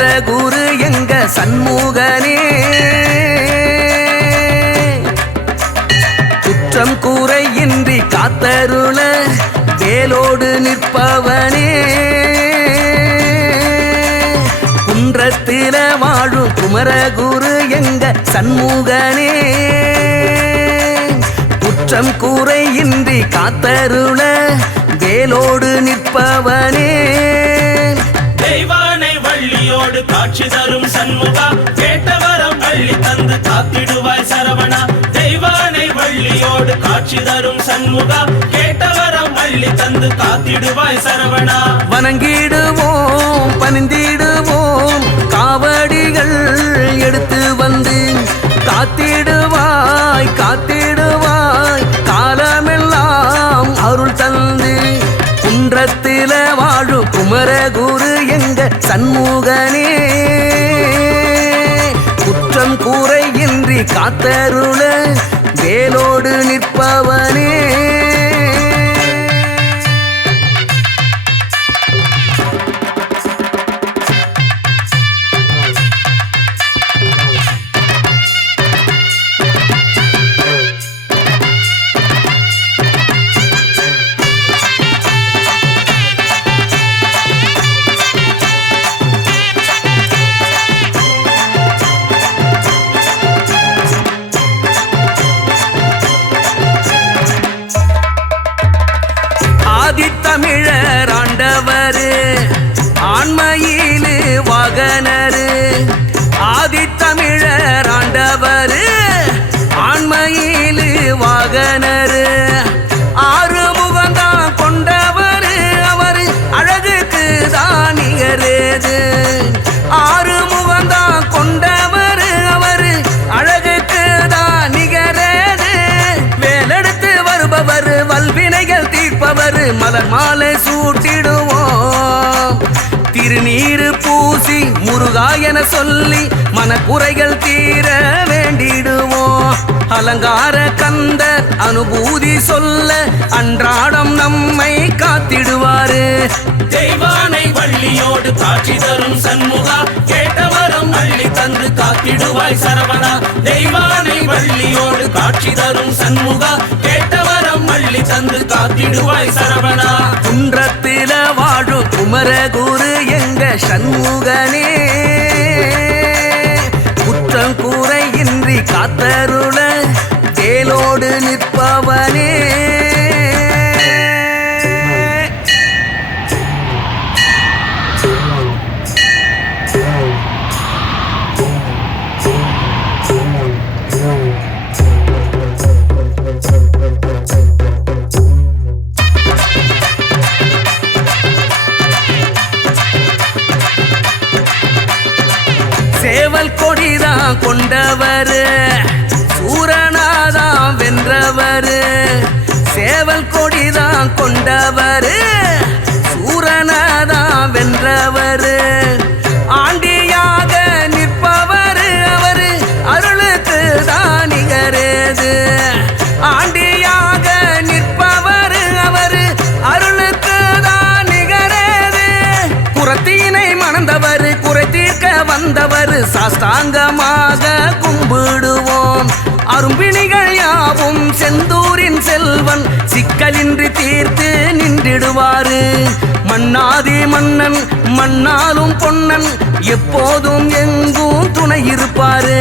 எங்க சண்முகனே? குற்றம் கூரையின்றி காத்தருள வேலோடு நிற்பவனே. குன்றத்தில வாழும் குமரகுரு எங்க சண்முகனே? குற்றம் கூரையின்றி காத்தருள வேலோடு நிற்பவனே. வள்ளியோடு காட்சி தரும் சண்முகா. கேட்டவரம் வள்ளி தந்து காத்திடுவாய் சரவணா. தெய்வானை வள்ளியோடு காட்சி தரும் சண்முகா. கேட்டவரம் வள்ளி தந்து காத்திடுவாய் சரவணா. வணங்கிடுவோம் பணிந்திடுவோம். காவடிகள் எடுத்து வந்து காத்திடு காத்தருள வேலோடு நிற்பவனே. ஆதித்தமிழர் மாலை திருநீரு பூசி முருகா என சொல்லி மனக்குறைகள் தீர வேண்டிடுவோம். அலங்கார கந்த அனுபூதி சொல்ல அன்றாடம் நம்மை காத்திடுவாரு. தெய்வானை வள்ளியோடு காட்சி தரும் சண்முகா கேட்டவரும் அள்ளி தந்து காத்திடுவாய் சரவணா. தெய்வானை வள்ளியோடு காட்சி தரும் சண்முகா கேட்டவரம் வள்ளி தந்து காத்திடுவாய் சரவணா. குன்றத்தில வாழும் குமரகுரு எங்க சண்முகனே? குற்றம் கூரையின்றி காத்தருள வேலோடு நிற்பவனே. சேவல் கொடிதான் கொண்டவர். சூரனாதான் வென்றவர். சேவல் கொடிதான் கொண்டவர். வந்தவர் சாஸ்தாங்கமாக கும்பிடுவோம். அரும்பிணிகள் யாவும் செந்தூரின் செல்வன் சிக்கலின்றி தீர்த்து நின்றிடுவாரு. மன்னாதி மன்னன் மன்னாலும் பொன்னன் எப்போதும் எங்கும் துணை இருப்பாரு?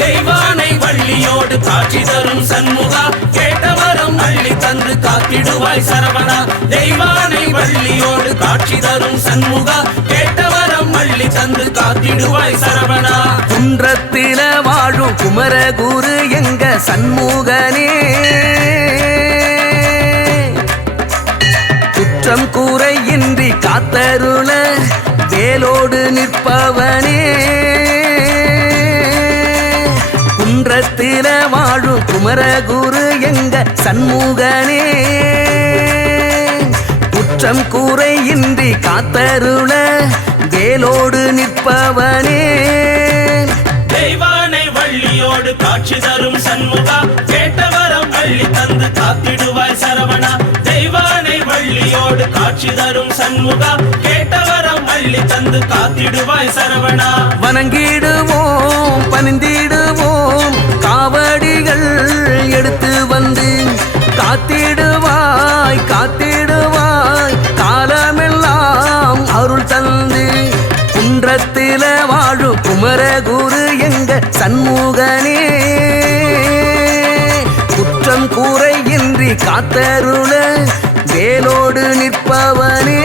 தெய்வானை வள்ளியோடு காட்சி தரும் சண்முகா கேட்டவரம் அள்ளி தந்து காத்திடுவாய் சரவணா. தெய்வானை வள்ளியோடு காட்சி தரும் சண்முகா கேட்ட தந்து காத்திடுவாய் சரவணா. குன்றத்தில வாழும் குமரகுரு எங்க சண்முகனே? குற்றம் கூரையின்றி காத்தருள வேலோடு நிற்பவனே. குன்றத்தில வாழும் குமரகுரு எங்க சண்முகனே? குற்றம் கூரையின்றி காத்தருள வேலோடு நிற்பவனே. தெய்வானை வள்ளியோடு காட்சி தரும் சண்முகா. கேட்டவரம் அள்ளி தந்து காத்திடுவாய் சரவணா. தெய்வானை வள்ளியோடு காட்சி தரும் சண்முகா. கேட்டவரம் அள்ளி தந்து காத்திடுவாய் சரவணா. வணங்கிடுவோம் பணிந்திடுவோம். காவடிகள் எடுத்து முருகனே குற்றம் கூறையின்றி காத்தருள வேலோடு நிற்பவனே.